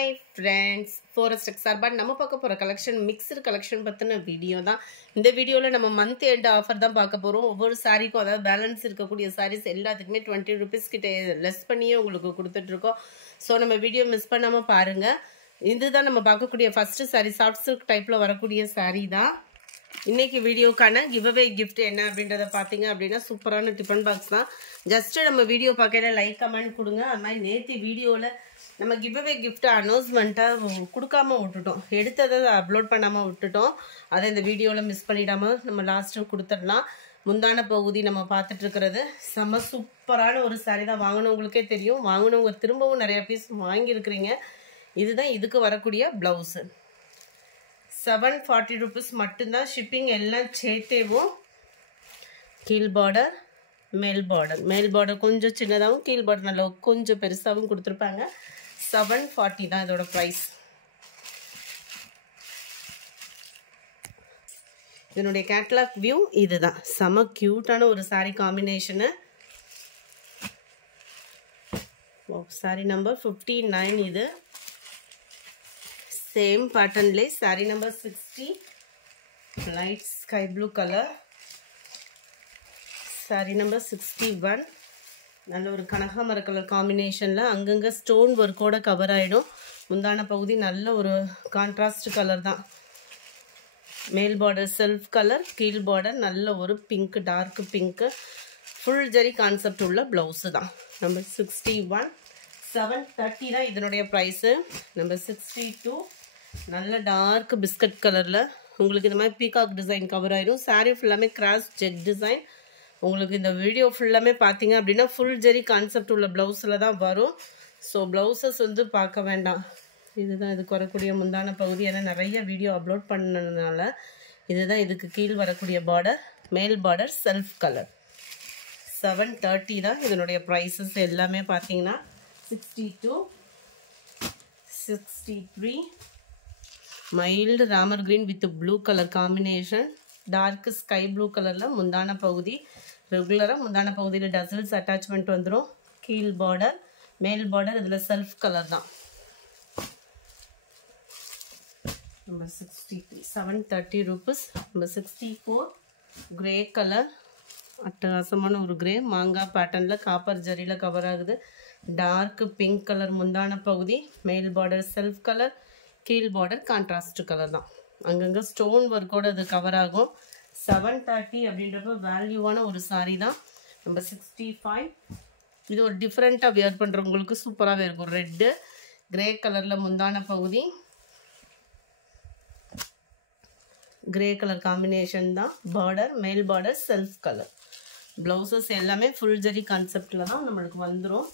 Hi friends, Forest Sarban நம்ம பார்க்க போற collection mixed collection பத்தின வீடியோ தான். இந்த வீடியோல நம்ம month end offer தான் பார்க்க போறோம். ஒவ்வொரு சாரிக்கும் அதாவது பேலன்ஸ் இருக்கக்கூடிய sarees எல்லாத்துக்குமே 20 rupees கிட்ட லெஸ் பண்ணியே உங்களுக்கு கொடுத்துட்டு இருக்கோம். சோ நம்ம வீடியோ மிஸ் பண்ணாம பாருங்க. இதுதான் நம்ம பார்க்கக்கூடிய ஃபர்ஸ்ட் saree soft silk டைப்ல வரக்கூடிய saree தான். இன்னைக்கு வீடியோக்கான giveaway gift என்ன அப்படின்றத பாத்தீங்க அப்படினா சூப்பரான டிபன் பாக்ஸ் தான். ஜஸ்ட் நம்ம வீடியோ பார்க்கல லைக் கமெண்ட் கொடுங்க. அந்த மாதிரி நேத்து வீடியோல நம்ம giveaway gift அனௌன்ஸ்மென்ட்டா கொடுக்காம விட்டுட்டோம். எடுத்ததை அப்லோட் பண்ணாம விட்டுட்டோம். அதை இந்த வீடியோல மிஸ் பண்ணிடாம நம்ம லாஸ்ட் கொடுத்துடலாம். முந்தான பகுதி நம்ம பார்த்துட்டு இருக்கிறது செம சூப்பரான ஒரு saree தான். வாங்குனவங்களுக்கே தெரியும். வாங்குனவங்க திரும்பவும் நிறைய பீஸ் வாங்கி இருக்கீங்க. இதுதான் இதுக்கு வரக்கூடிய பிளவுஸ். 740 rupees மட்டும்தான். ஷிப்பிங் எல்லாம் சேர்த்தேவும். கீழ் பார்டர் மேல் பார்டர் கொஞ்சம் சின்னதாகவும் கீழ் பார்டர் நல்லா கொஞ்சம் பெருசாகவும் கொடுத்துருப்பாங்க. 740 தான் இதோட ப்ரைஸ். இதனுடைய கேட்லாக் வியூ இதுதான். செம கியூட்டான ஒரு saree காம்பினேஷனு. saree நம்பர் 59 இது. சேம் பேட்டர்ன்லே saree number 60 light sky blue colour. saree number 61 நல்ல ஒரு கனகாமர கலர் காம்பினேஷன்ல அங்கங்க ஸ்டோன் ஒர்க்கோட கவர் ஆயிடும். முந்தான பகுதி நல்ல ஒரு கான்ட்ராஸ்ட் கலர் தான். மேல் பார்டர் செல்ஃப் கலர், கீழ் பார்டர் நல்ல ஒரு pink, dark pink, full zari concept உள்ள பிளவுஸ் தான். நம்பர் 61 730 தான் இதனுடைய பிரைஸ். நம்பர் 62 நல்ல டார்க் பிஸ்கட் கலர்ல உங்களுக்கு இந்த மாதிரி பீகாக் டிசைன் கவர் ஆயிடும். saree ஃபுல்லாமே கிராஸ் செக் டிசைன். உங்களுக்கு இந்த வீடியோ ஃபுல்லாமே பார்த்தீங்க அப்படின்னா ஃபுல் ஜெரி கான்செப்ட் உள்ள பிளவுஸில் தான் வரும். ஸோ பிளவுசஸ் வந்து பார்க்க வேண்டாம். இதுதான் இதுக்கு வரக்கூடிய முந்தான பகுதி. ஏன்னா நிறைய வீடியோ அப்லோட் பண்ணதுனால இதுதான் இதுக்கு கீழ் வரக்கூடிய பார்டர். மேல் பார்டர் செல்ஃப் கலர். 730 தான் இதனுடைய ப்ரைஸஸ் எல்லாமே. பார்த்தீங்கன்னா 62 63 mild Ramar green with blue colour combination. Dark sky blue கலரில் முந்தான பகுதி. ரெகுலராக முந்தான பகுதியில் டசல்ஸ் அட்டாச்மெண்ட் வந்துடும். கீழ் பார்டர் மேல் பார்டர் இதில் செல்ஃப் கலர் தான். Number 63 730 rupees. Number 64 grey colour. அட்டகாசமான ஒரு கிரே மாங்காய் பேட்டர்னில் காப்பர் ஜரியில் கவர் ஆகுது. டார்க் பிங்க் கலர் முந்தான பகுதி. மேல் பார்டர் செல்ஃப் கலர், கீழ் பார்டர் கான்ட்ராஸ்ட் கலர் தான். அங்கங்கே ஸ்டோன் ஒர்க்கோட இது கவர் ஆகும். 730 அப்படின்றப்ப வேல்யூவான ஒரு saree தான். நம்பர் 65 இது ஒரு டிஃப்ரெண்ட்டாக வியர் பண்ணுறவங்களுக்கு சூப்பராகவே இருக்கும். ரெட்டு கிரே கலரில் முந்தான பகுதி. கிரே கலர் காம்பினேஷன் தான். பார்டர் மேல் பார்டர் செல்ஃப் கலர். ப்ளவுசஸ் எல்லாமே ஃபுல் ஜரி கான்செப்டில் தான் நம்மளுக்கு வந்துடும்.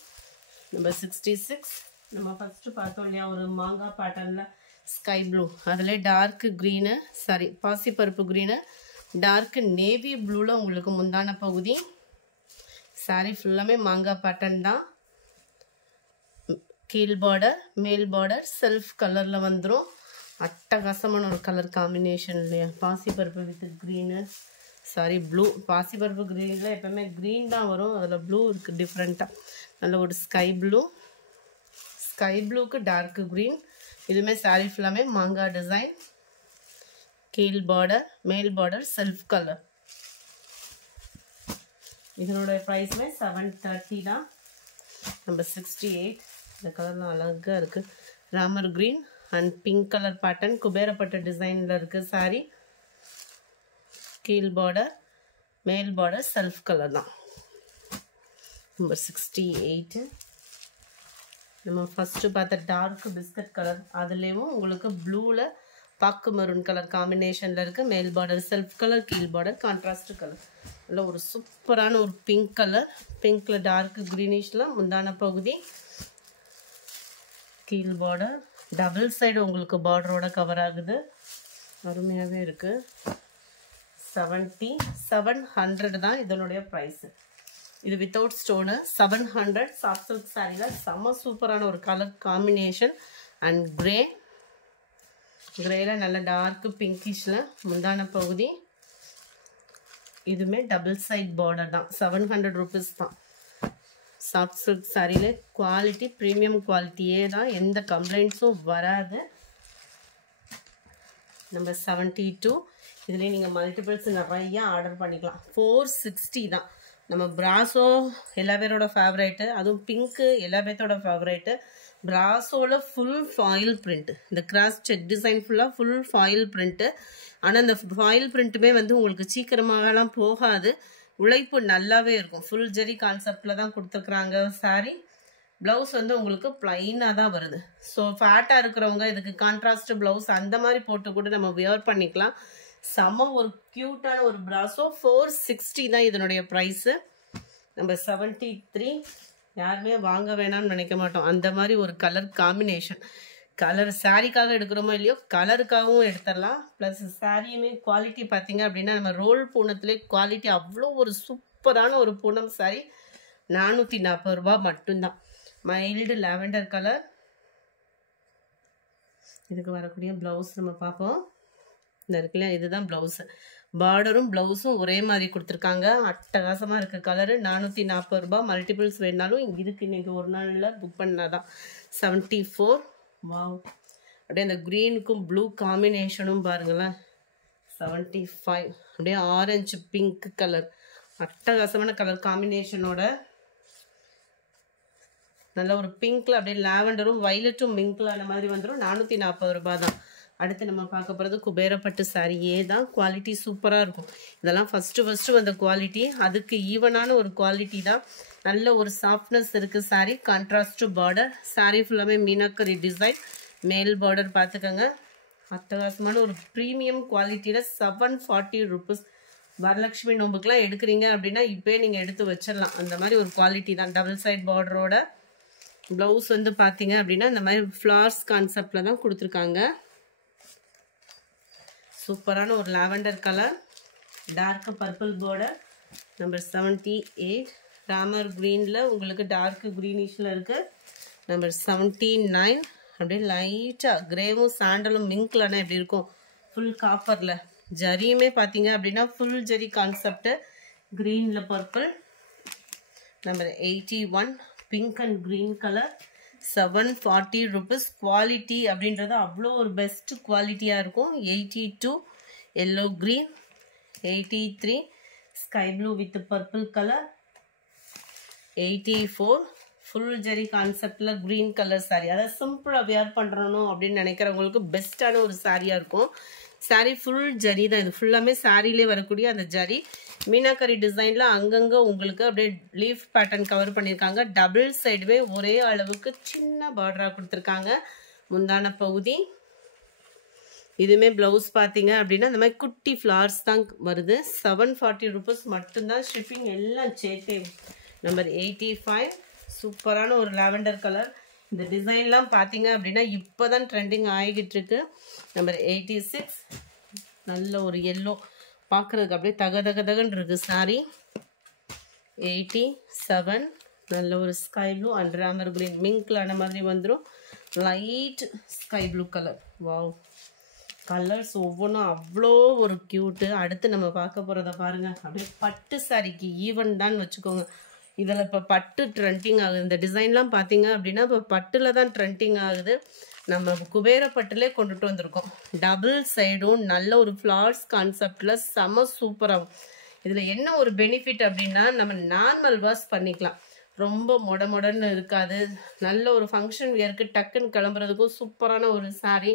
நம்பர் 66 நம்ம ஃபஸ்ட்டு பார்த்தோம் இல்லையா ஒரு மாங்காய் பேட்டர்னில் ஸ்கை ப்ளூ, அதில் டார்க் க்ரீனு சாரி பாசிப்பருப்பு க்ரீனு டார்க் நேவி ப்ளூவில் உங்களுக்கு முந்தான பகுதி. சாரீ ஃபுல்லாமே மாங்காய் பேட்டர்ன் தான். கீழ் பார்டர் மேல் பார்டர் செல்ஃப் கலரில் வந்துடும். அட்டகாசமான ஒரு கலர் காம்பினேஷன் இல்லையா. பாசிப்பருப்பு வித் க்ரீனு சாரி ப்ளூ. பாசிப்பருப்பு க்ரீனில் எப்போவுமே க்ரீன் தான் வரும். அதில் ப்ளூ இருக்குது டிஃப்ரெண்ட்டாக. நல்ல ஒரு ஸ்கை ப்ளூக்கு டார்க் க்ரீன். இதுவுமே saree ஃபுல்லாமே மாங்காய் டிசைன். கீழ் பார்டர் மேல் பார்டர் செல்ஃப் கலர். இதனோட ப்ரைஸ்மே 730 தான். நம்பர் 68 இந்த கலர்லாம் அழகாக இருக்குது. Ramar green and pink colour pattern குபேரப்பட்ட டிசைனில் இருக்குது saree. கீழ் பார்டர் மேல் பார்டர் செல்ஃப் கலர் தான். நம்பர் 68 நம்ம ஃபஸ்ட்டு பார்த்த டார்க் பிஸ்கட் கலர். அதுலேயும் உங்களுக்கு ப்ளூவில் பாக்கு மெரூன் கலர் காம்பினேஷனில் இருக்குது. மேல் பார்டர் செல்ஃப் கலர், கீழ் பார்டர் கான்ட்ராஸ்ட் கலர். நல்ல ஒரு சூப்பரான ஒரு பிங்க் கலர். பிங்க்கில் டார்க் க்ரீனிஷில் முந்தான பகுதி. கீழ் பார்டர் டபுள் சைடு உங்களுக்கு பார்டரோட கவர் ஆகுது. அருமையாகவே இருக்குது. 700 தான் இதனுடைய ப்ரைஸு. இது வித்தவுட் ஸ்டோனு 700 சாஃப்ட் சில்க் சாரியில் செம்ம சூப்பரான ஒரு கலர் காம்பினேஷன். அண்ட் கிரேல நல்ல டார்க் பிங்கிஷில் முந்தான பகுதி. இதுவுமே டபுள் சைட் பார்டர் தான். 700 rupees தான். சாஃப்ட் சில்க் சாரியில் குவாலிட்டி ப்ரீமியம் குவாலிட்டியே தான், எந்த கம்ப்ளைண்ட்ஸும் வராது. நம்பர் 72. இதுலேயே நீங்கள் மல்டிபிள்ஸ் நிறையா ஆர்டர் பண்ணிக்கலாம். 460 தான். நம்ம பிராசோ எல்லா பேரோட ஃபேவரேட்டு, அதுவும் பிங்க்கு எல்லா பேர்த்தோட ஃபேவரேட்டு. பிராசோவில் ஃபுல் ஃபாயில் பிரிண்ட்டு, இந்த கிராஸ் செக் டிசைன் ஃபுல்லாக ஃபுல் ஃபாயில் பிரிண்ட்டு. ஆனால் இந்த ஃபாயில் பிரிண்ட்டுமே வந்து உங்களுக்கு சீக்கிரமாகலாம் போகாது, உழைப்பு நல்லாவே இருக்கும். ஃபுல் ஜெரி கான்செப்டில் தான் கொடுத்துருக்குறாங்க சாரி. ப்ளவுஸ் வந்து உங்களுக்கு ப்ளைனாக தான் வருது. ஸோ ஃபேட்டாக இருக்கிறவங்க இதுக்கு கான்ட்ராஸ்ட் ப்ளவுஸ் அந்த மாதிரி போட்டு கூட நம்ம வியர் பண்ணிக்கலாம். செம்ம ஒரு க்யூட்டான ஒரு பிராசோ. 460 தான் இதனுடைய ப்ரைஸு. நம்பர் 73. யாருமே வாங்க வேணாம்னு நினைக்க மாட்டோம், அந்த மாதிரி ஒரு கலர் காம்பினேஷன். கலர் சாரிக்காக எடுக்கிறோமோ இல்லையோ கலருக்காகவும் எடுத்துடலாம். ப்ளஸ் சாரியுமே குவாலிட்டி பார்த்தீங்க அப்படின்னா நம்ம ரோல் பூனத்துலேயே குவாலிட்டி அவ்வளோ ஒரு சூப்பரான ஒரு பூனம் சாரி. 440 ரூபா மட்டும்தான். Mild lavender colour. இதுக்கு வரக்கூடிய ப்ளவுஸ் நம்ம பார்ப்போம். இந்த இருக்குல்ல, இதுதான் ப்ளவுஸு. பார்டரும் ப்ளவுஸும் ஒரே மாதிரி கொடுத்துருக்காங்க. அட்டகாசமாக இருக்குது கலரு. 440 ரூபா. மல்டிபிள்ஸ் வேணாலும் இதுக்கு இன்றைக்கி ஒரு நாளில் புக் பண்ணாதான். 74. வாவ், அப்படியே அந்த க்ரீனுக்கும் ப்ளூ காம்பினேஷனும் பாருங்களேன். 75. அப்படியே ஆரஞ்சு பிங்க் கலர், அட்டகாசமான கலர் காம்பினேஷனோட நல்ல ஒரு பிங்க்ல அப்படியே லாவெண்டரும் வைலட்டும் மிங்க்லான மாதிரி வந்துடும். 440 ரூபா தான். அடுத்து நம்ம பார்க்க போகிறது குபேரப்பட்டு சாரியே தான். குவாலிட்டி சூப்பராக இருக்கும். இதெல்லாம் ஃபஸ்ட்டு வந்த குவாலிட்டி, அதுக்கு ஈவனான ஒரு குவாலிட்டி தான். நல்ல ஒரு சாஃப்ட்னஸ் இருக்குது சாரி. Contrast border. சாரி ஃபுல்லாமே மீனாக்கரி டிசைன். மேல் பார்டர் பார்த்துக்கோங்க. அட்டகாசமான ஒரு ப்ரீமியம் குவாலிட்டியில் 740 ருபீஸ். வரலட்சுமி நோம்புக்கெலாம் எடுக்கிறீங்க அப்படின்னா இப்போயே நீங்கள் எடுத்து வச்சிடலாம். அந்த மாதிரி ஒரு குவாலிட்டி தான். டபுள் சைட் பார்டரோட ப்ளவுஸ் வந்து பார்த்தீங்க அப்படின்னா இந்த மாதிரி ஃப்ளார்ஸ் கான்செப்டில் தான் கொடுத்துருக்காங்க. சூப்பரான ஒரு lavender colour, dark purple border. Number 78. Ramar க்ரீனில் உங்களுக்கு டார்க் க்ரீனிஷில் இருக்குது. நம்பர் 79. அப்படியே லைட்டாக கிரேவும் சாண்டலும் மிங்க்லனா எப்படி இருக்கும், ஃபுல் காப்பரில். ஜரியுமே பார்த்தீங்க அப்படின்னா ஃபுல் ஜரி கான்செப்ட். க்ரீனில் purple. Number 81. Pink and green colour. 740 rupees. Quality அப்படின்றது அவ்வளோ ஒரு பெஸ்ட் குவாலிட்டியாக இருக்கும். 82. Yellow green. 83. Sky blue with purple colour. 84. Full zari கான்செப்டில் க்ரீன் கலர் சாரீ. அதாவது சிம்பிளாக வியர் பண்ணுறணும் அப்படின்னு நினைக்கிறவங்களுக்கு பெஸ்ட்டான ஒரு சாரியாக இருக்கும். சாரீ ஃபுல் ஜரி தான். இது ஃபுல்லாமே சாரிலே வரக்கூடிய அந்த ஜரி மீனாக்கரி டிசைனில் அங்கங்கே உங்களுக்கு அப்படியே லீஃப் பேட்டர்ன் கவர் பண்ணியிருக்காங்க. டபுள் சைடுவே ஒரே அளவுக்கு சின்ன பார்டராக கொடுத்துருக்காங்க. முந்தான பகுதி. இதுவுமே ப்ளவுஸ் பார்த்தீங்க அப்படின்னா இந்த மாதிரி குட்டி ஃப்ளார்ஸ் தான் வருது. 740 ருபீஸ் மட்டும்தான். ஷிப்பிங் எல்லாம் சேர்த்தே. நம்பர் 85. சூப்பரான ஒரு லாவெண்டர் கலர். இந்த டிசைன்லாம் பார்த்தீங்க அப்படின்னா இப்போ தான் ட்ரெண்டிங் ஆகிக்கிட்டு இருக்கு. நம்பர் 86. நல்ல ஒரு எல்லோ, பார்க்குறதுக்கு அப்படியே தகன்னு இருக்குது சாரி. 87. நல்ல ஒரு sky blue and Ramar green மிங்க்லான மாதிரி வந்துடும். Light sky blue colour. Wow, colours ஒவ்வொன்றும் அவ்வளோ ஒரு க்யூட்டு. அடுத்து நம்ம பார்க்க போகிறத பாருங்கள். அப்படியே பட்டு சாரிக்கு ஈவன் தான் வச்சுக்கோங்க. இதில் இப்போ பட்டு ட்ரெண்டிங் ஆகுது. இந்த டிசைன்லாம் பார்த்தீங்க அப்படின்னா இப்போ பட்டில் தான் ட்ரெண்டிங் ஆகுது. நம்ம குபேரப்பட்டிலே கொண்டுட்டு வந்திருக்கோம். டபுள் சைடும் நல்ல ஒரு ஃப்ளார்ஸ் கான்செப்டில் செம சூப்பராகும். இதில் என்ன ஒரு பெனிஃபிட் அப்படின்னா நம்ம நார்மல் வாஷ் பண்ணிக்கலாம். ரொம்ப மொடன்னு இருக்காது. நல்ல ஒரு ஃபங்க்ஷன் வியருக்கு டக்குன்னு கிளம்புறதுக்கும் சூப்பரான ஒரு சாரீ.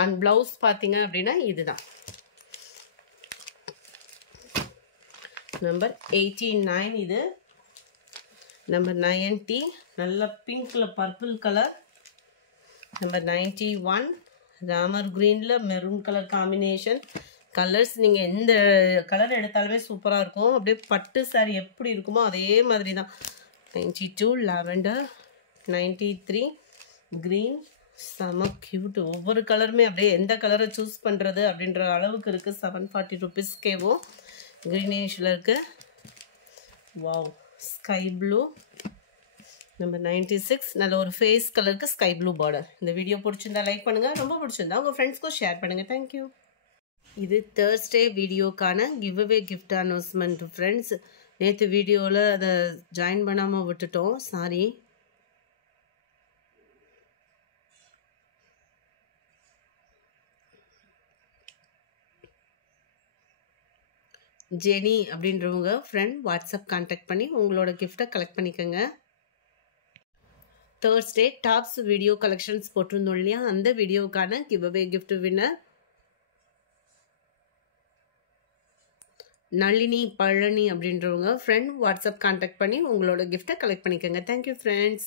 அண்ட் ப்ளவுஸ் பார்த்தீங்க அப்படின்னா இதுதான். நம்பர் 89. இது நம்பர் 90. நல்ல பிங்க்ல பர்பிள் கலர். நம்பர் 91. ராமர் கிரீன்ல மெரூன் கலர் காம்பினேஷன். கலர்ஸ் நீங்கள் எந்த கலர் எடுத்தாலுமே சூப்பராக இருக்கும். அப்படியே பட்டு சாரி எப்படி இருக்குமோ அதே மாதிரி தான். 92. லாவெண்டர். 93. க்ரீன். செம க்யூட். ஒவ்வொரு கலருமே அப்படியே எந்த கலரை சூஸ் பண்ணுறது அப்படின்ற அளவுக்கு இருக்குது. 740 ருபீஸ்க்கேவும் க்ரீனிஷில் இருக்குது. Wow, sky blue. நம்பர் 96. நல்ல ஒரு ஃபேஸ் கலருக்கு ஸ்கை ப்ளூ பார்டர். இந்த வீடியோ பிடிச்சிருந்தா லைக் பண்ணுங்கள். ரொம்ப பிடிச்சிருந்தா உங்கள் ஃப்ரெண்ட்ஸ்க்கும் ஷேர் பண்ணுங்கள். தேங்க்யூ. இது தேர்ஸ்டே வீடியோக்கான giveaway gift announcement friends. நேற்று வீடியோவில் அதை ஜாயின் பண்ணாமல் விட்டுட்டோம், சாரி. ஜெனி அப்படின்றவங்க ஃப்ரெண்ட் வாட்ஸ்அப் கான்டாக்ட் பண்ணி உங்களோட கிஃப்டை கலெக்ட் பண்ணிக்கோங்க. தேர்ஸ்டே டாப்ஸ் வீடியோ கலெக்ஷன்ஸ் போட்டிருந்தோம் இல்லையா, அந்த வீடியோவுக்கான giveaway gift winner Nalini Palani அப்படின்றவங்க ஃப்ரெண்ட் வாட்ஸ்அப் கான்டாக்ட் பண்ணி உங்களோட கிஃப்டை கலெக்ட் பண்ணிக்கோங்க. Thank you friends.